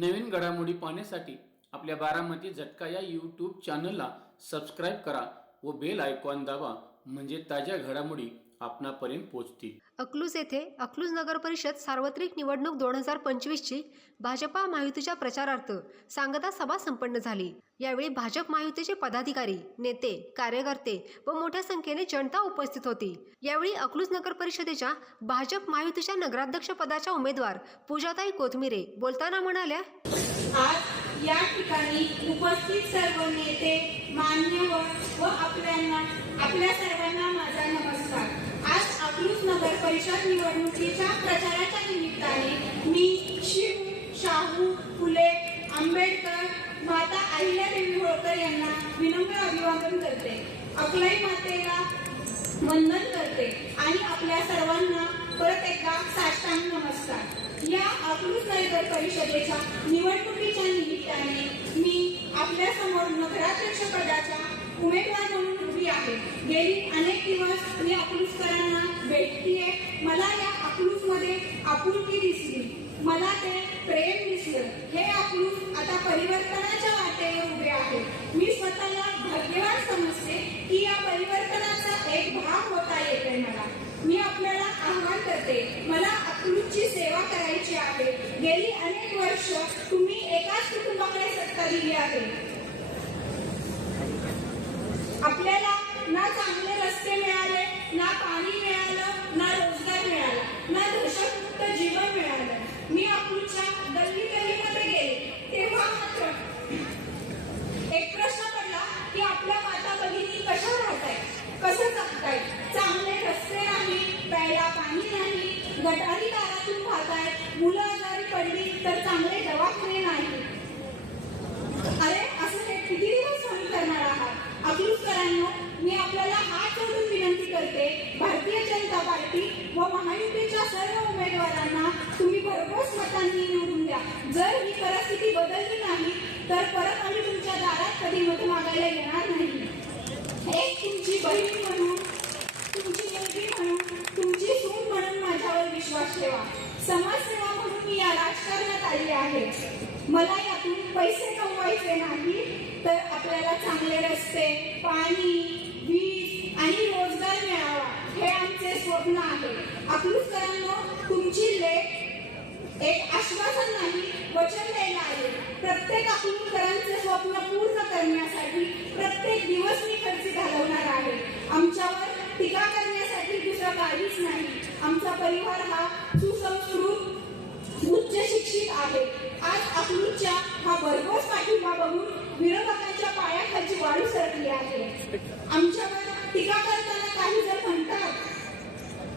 नवीन घडामोडी पाहण्यासाठी आपल्या बारामती झटका या यूट्यूब चॅनलला सबस्क्राईब करा व बेल आयकॉन दाबा, म्हणजे ताज्या घडामोडी आपणापर्यंत पोहोचतील। अकलूज येथे अकलूज नगर परिषद सार्वत्रिक निवडणूक 2025ची भाजपा महायुतीच्या प्रचारार्थ सांगता सभा संपन्न झाली। यावेळी भाजप महायुतीचे पदाधिकारी, नेते, कार्यकर्ते व मोठ्या संख्येने जनता उपस्थित होती। यावेळी अकलूज नगर परिषदेच्या भाजप महायुतीच्या नगराध्यक्ष पदाच्या उमेदवार पूजाताई कोथमिरे बोलताना म्हणाल्या, आज या ठिकाणी उपस्थित सर्व नेते, मान्यवर व आपल्या सर्वांना माझा नमस्कार। आज अकलूज नगर परिषद निवडणुकीच्या प्रचाराच्या निमित्ताने मी शिव, शाहू, फुले, आंबेडकर, माता अहिल्यादेवी होळकर यांना विनम्र अभिवादन करते, अकलाई मातेला वंदन करते आणि आपल्या सर्वांना परत एकदा साष्टांग नमस्कार। या अकलूज नगर परिषदेच्या निवडणुकीच्या निमित्ताने मी आपल्या समोर नगराध्यक्ष पदाच्या उमेदवार म्हणून उभी आहे। गेली अनेक दिवस मी अकलूजकरांना भेटतीये। मला या अकलूजमध्ये आपुलकी दिसली, मला ते प्रेम दिसलं। हे अकलूज आता परिवर्तनाच्या वाटेवर उभे आहे। मी स्वतःला भाग्यवान समजते की या परिवर्तनाचा एक भाग होता येते। मी आपल्याला आवाहन करते, मला अकलूजची सेवा करायची आहे। गेली अनेक वर्ष तुम्ही एकाच कुटुंबाकडे सत्ता दिली आहे। आपल्याला ना चांगले रस्ते मिळाले, ना पाणी मिळालं, ना रोजगार मिळाला, ना दहशतमुक्त जीवन मिळालं। मी अकलूजच्या गल्लीमध्ये गेले तेव्हा मात्र एक प्रश्न पडला की आपल्या माता भगिनी कशा राहतायत, कसं जगतायत। चांगले रस्ते नाही, प्यायला पाणी नाही, गटारी दारातून वाहतायत, मुलं आजारी पडली तर चांगले दवाखाने नाही। अरे असं हे किती दिवस सहन करणार आहात? अकलूजकरांनो, मी आपल्याला हात जोडून विनंती करते, भारतीय जनता पार्टी व महायुतीच्या सर्व उमेदवारांना तुम्ही भरघोस मतांनी निवडून द्या। जर ही परिस्थिती बदलली नाही तर परत आम्ही तुमच्या दारात कधी मत मागायला येणार नाही। एक तुमची बहीण म्हणून, तुमची मुलगी म्हणून, तुमची सून म्हणून माझ्यावर विश्वास ठेवा। समाजसेवा म्हणून मी या राजकारणात आली आहे। मला यातून पैसे कमवायचे नाही, तर आपल्याला चांगले रस्ते, पाणी, वीज आणि रोजगार मिळावा, हे आमचे स्वप्न आहे। अकलूजकरांनो, तुमची लेख एक आश्वासन नाही, वचन द्यायला आहे। प्रत्येक अकलूजकरांचे स्वप्न पूर्ण करण्यासाठी प्रत्येक दिवस मी खर्च घालवणार आहे। आमच्यावर टीका करण्यासाठी दुसरं काहीच नाही। आमचा परिवार हा सुसंस्कृत, उच्च शिक्षित आहे। आज अकलूजच्या हा भरघोस पाठिंबा बघून विरोधकांच्या पायाखालची वाळू सरकली आहे। आमच्यावर टीका करताना काही जण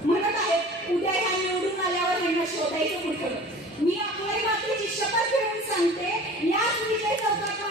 म्हणत आहेत, उद्या ह्या निवडून आल्यावर यांना शोधायचं कुठं? मी अकलाई मातेची शपथ घेऊन सांगते, याच विजय चौकात